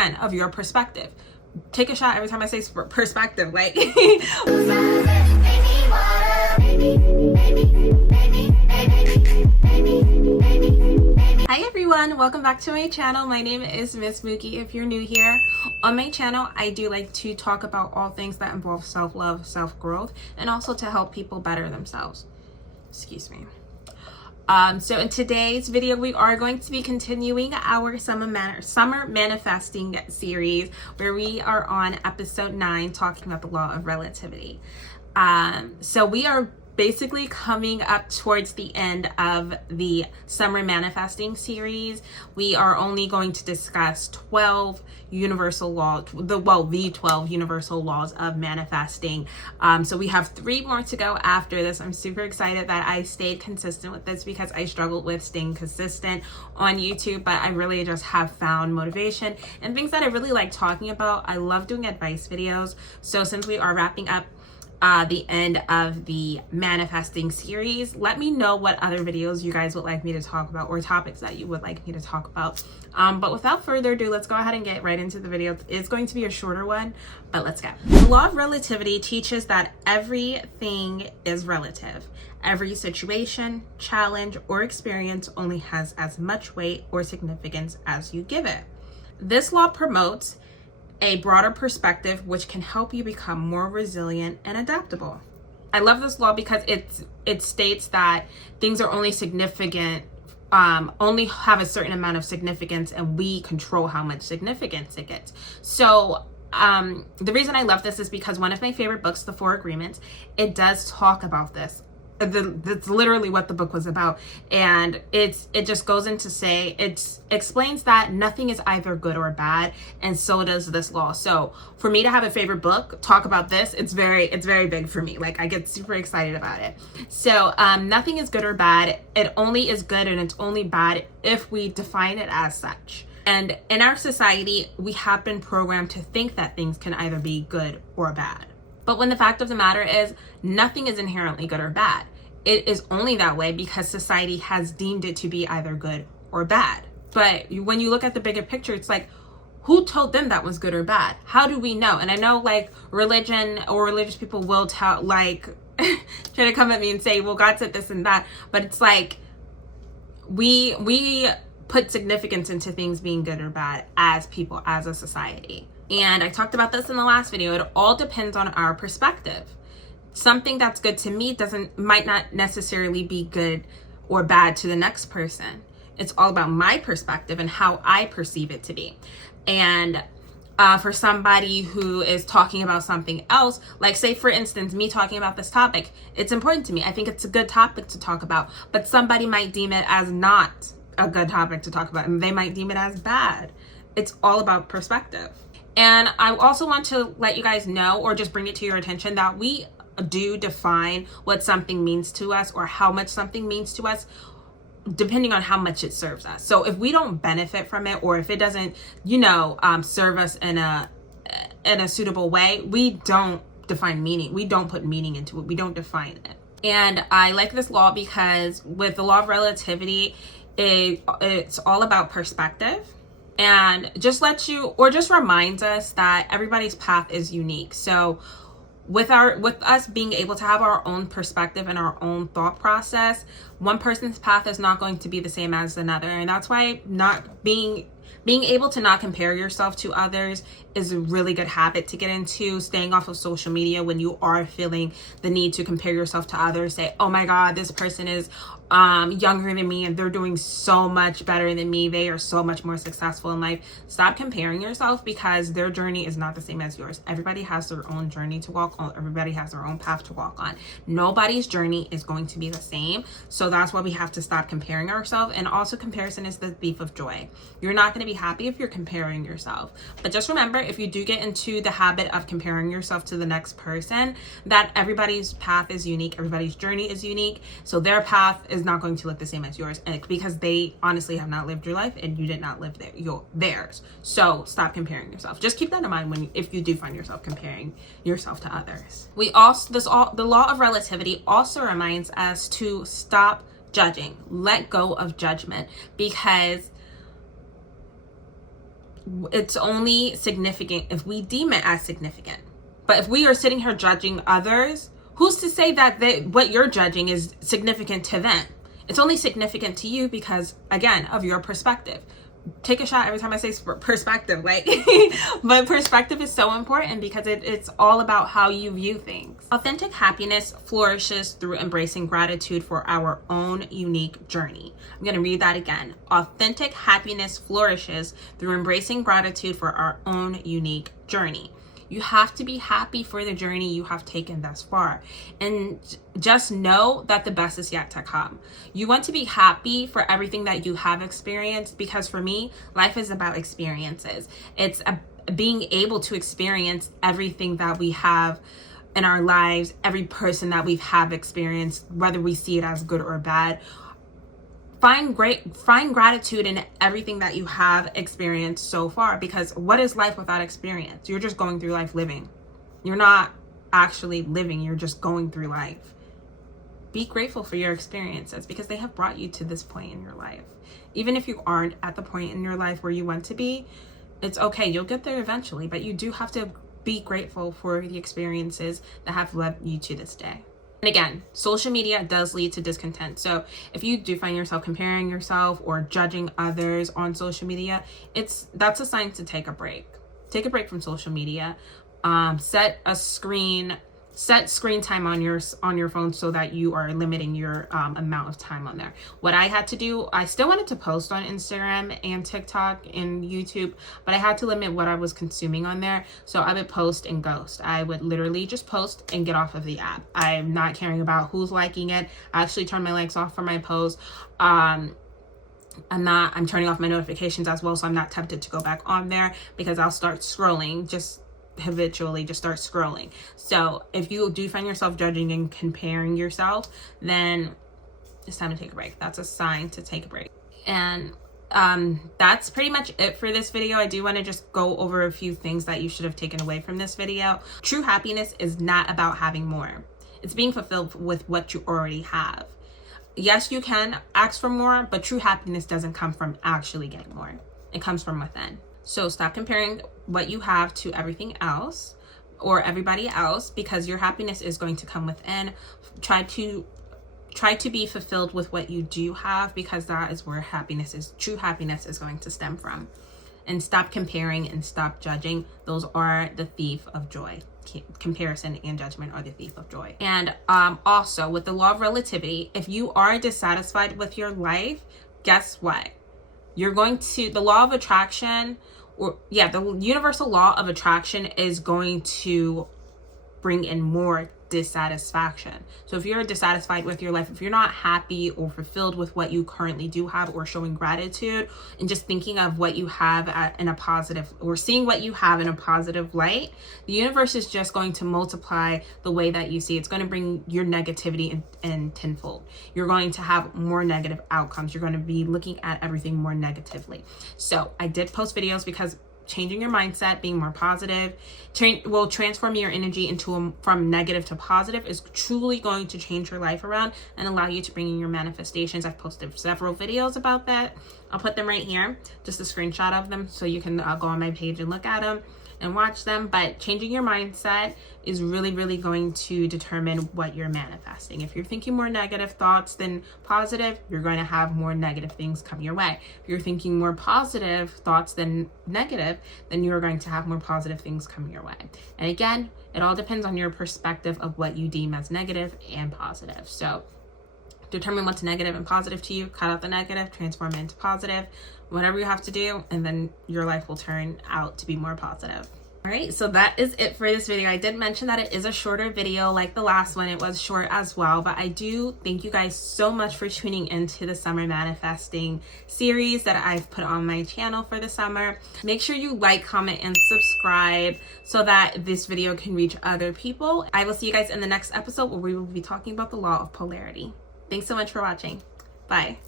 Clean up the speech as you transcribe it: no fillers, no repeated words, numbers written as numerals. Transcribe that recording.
of your perspective. Take a shot every time I say perspective, like Hi everyone, welcome back to my channel. My name is Miss Mookie. If you're new here, on my channel I do like to talk about all things that involve self-love, self-growth, and also to help people better themselves. Excuse me. So in today's video, we are going to be continuing our summer manifesting series, where we are on episode 9 talking about the law of relativity. So we are basically coming up towards the end of the summer manifesting series. We are only going to discuss 12 universal laws, the 12 universal laws of manifesting. So we have 3 more to go after this. I'm super excited that I stayed consistent with this because I struggled with staying consistent on YouTube, but I really just have found motivation and things that I really like talking about. I love doing advice videos. So since we are wrapping up the end of the manifesting series, let me know what other videos you guys would like me to talk about or topics that you would like me to talk about. But without further ado, let's go ahead and get right into the video. It's going to be a shorter one, but let's go. The law of relativity teaches that everything is relative. Every situation, challenge, or experience only has as much weight or significance as you give it. This law promotes a broader perspective, which can help you become more resilient and adaptable. I love this law because it states that things are only significant, only have a certain amount of significance, and we control how much significance it gets. So the reason I love this is because one of my favorite books, The 4 Agreements, it does talk about this. That's literally what the book was about, and it just goes into say, it explains that nothing is either good or bad, and so does this law. So for me to have a favorite book talk about this, it's very big for me. Like, I get super excited about it. So nothing is good or bad. It only is good, and it's only bad if we define it as such. And in our society, we have been programmed to think that things can either be good or bad. But when the fact of the matter is, nothing is inherently good or bad. It is only that way because society has deemed it to be either good or bad. But when you look at the bigger picture, it's like, who told them that was good or bad? How do we know? And I know, like, religion or religious people will tell, like, try to come at me and say, well, God said this and that. But it's like, we put significance into things being good or bad as people, as a society. And I talked about this in the last video. It all depends on our perspective. Something that's good to me might not necessarily be good or bad to the next person. It's all about my perspective and how I perceive it to be. And for somebody who is talking about something else, like, say for instance, me talking about this topic, it's important to me. I think it's a good topic to talk about, but somebody might deem it as not a good topic to talk about, and they might deem it as bad. It's all about perspective. And I also want to let you guys know, or just bring it to your attention, that we do define what something means to us, or how much something means to us, depending on how much it serves us. So if we don't benefit from it, or if it doesn't, serve us in a suitable way, we don't define meaning. We don't put meaning into it. We don't define it. And I like this law because with the law of relativity, it's all about perspective. And just reminds us that everybody's path is unique. So with us being able to have our own perspective and our own thought process, one person's path is not going to be the same as another. And that's why not being able to not compare yourself to others is a really good habit to get into. Staying off of social media when you are feeling the need to compare yourself to others. Say, oh my God, this person is younger than me and they're doing so much better than me. They are so much more successful in life. Stop comparing yourself, because their journey is not the same as yours. Everybody has their own journey to walk on. Everybody has their own path to walk on. Nobody's journey is going to be the same. So that's why we have to stop comparing ourselves. And also, comparison is the thief of joy. You're not going to be happy if you're comparing yourself. But just remember, if you do get into the habit of comparing yourself to the next person, that everybody's path is unique. Everybody's journey is unique. So their path is not going to look the same as yours, and because they honestly have not lived your life and you did not live theirs. So stop comparing yourself. Just keep that in mind if you do find yourself comparing yourself to others. The law of relativity also reminds us to stop judging, let go of judgment, because it's only significant if we deem it as significant. But if we are sitting here judging others, who's to say that what you're judging is significant to them? It's only significant to you because, again, of your perspective. Take a shot every time I say perspective, like, but perspective is so important because it's all about how you view things. Authentic happiness flourishes through embracing gratitude for our own unique journey. I'm going to read that again. Authentic happiness flourishes through embracing gratitude for our own unique journey. You have to be happy for the journey you have taken thus far. And just know that the best is yet to come. You want to be happy for everything that you have experienced, because for me, life is about experiences. It's being able to experience everything that we have in our lives, every person that we've experienced, whether we see it as good or bad. Find gratitude in everything that you have experienced so far, because what is life without experience? You're just going through life living. You're not actually living, you're just going through life. Be grateful for your experiences because they have brought you to this point in your life. Even if you aren't at the point in your life where you want to be, it's okay, you'll get there eventually, but you do have to be grateful for the experiences that have led you to this day. And again, social media does lead to discontent. So if you do find yourself comparing yourself or judging others on social media, that's a sign to take a break. Take a break from social media. Set screen time on your phone so that you are limiting your amount of time on there. What I had to do, I still wanted to post on Instagram and TikTok and YouTube, but I had to limit what I was consuming on there. So I would post and ghost. I would literally just post and get off of the app. I'm not caring about who's liking it. I actually turned my likes off for my posts. I'm turning off my notifications as well, so I'm not tempted to go back on there because I'll start scrolling, habitually just start scrolling. So if you do find yourself judging and comparing yourself, then it's time to take a break. That's a sign to take a break. And that's pretty much it for this video. I do want to just go over a few things that you should have taken away from this video. True happiness is not about having more. It's being fulfilled with what you already have. Yes, you can ask for more, but true happiness doesn't come from actually getting more. It comes from within. So stop comparing what you have to everything else or everybody else, because your happiness is going to come within. Try to be fulfilled with what you do have, because that is where true happiness is going to stem from. And stop comparing and stop judging. Those are the thief of joy. Comparison and judgment are the thief of joy. And also with the law of relativity, if you are dissatisfied with your life, guess what? You're going to, the law of attraction, the universal law of attraction is going to bring in more dissatisfaction. So if you're dissatisfied with your life, if you're not happy or fulfilled with what you currently do have, or showing gratitude and just thinking of what you have in a positive, or seeing what you have in a positive light, the universe is just going to multiply the way that you see. It's going to bring your negativity in tenfold. You're going to have more negative outcomes. You're going to be looking at everything more negatively. So I did post videos because changing your mindset, being more positive, will transform your energy into from negative to positive, is truly going to change your life around and allow you to bring in your manifestations. I've posted several videos about that. I'll put them right here, just a screenshot of them, so you can go on my page and look at them and watch them. But changing your mindset is really, really going to determine what you're manifesting. If you're thinking more negative thoughts than positive, you're going to have more negative things come your way. If you're thinking more positive thoughts than negative, then you're going to have more positive things come your way. And again, it all depends on your perspective of what you deem as negative and positive. So determine what's negative and positive to you, cut out the negative, transform it into positive, whatever you have to do, and then your life will turn out to be more positive. All right, so that is it for this video. I did mention that it is a shorter video like the last one. It was short as well, but I do thank you guys so much for tuning into the summer manifesting series that I've put on my channel for the summer. Make sure you like, comment, and subscribe so that this video can reach other people. I will see you guys in the next episode where we will be talking about the law of polarity. Thanks so much for watching. Bye.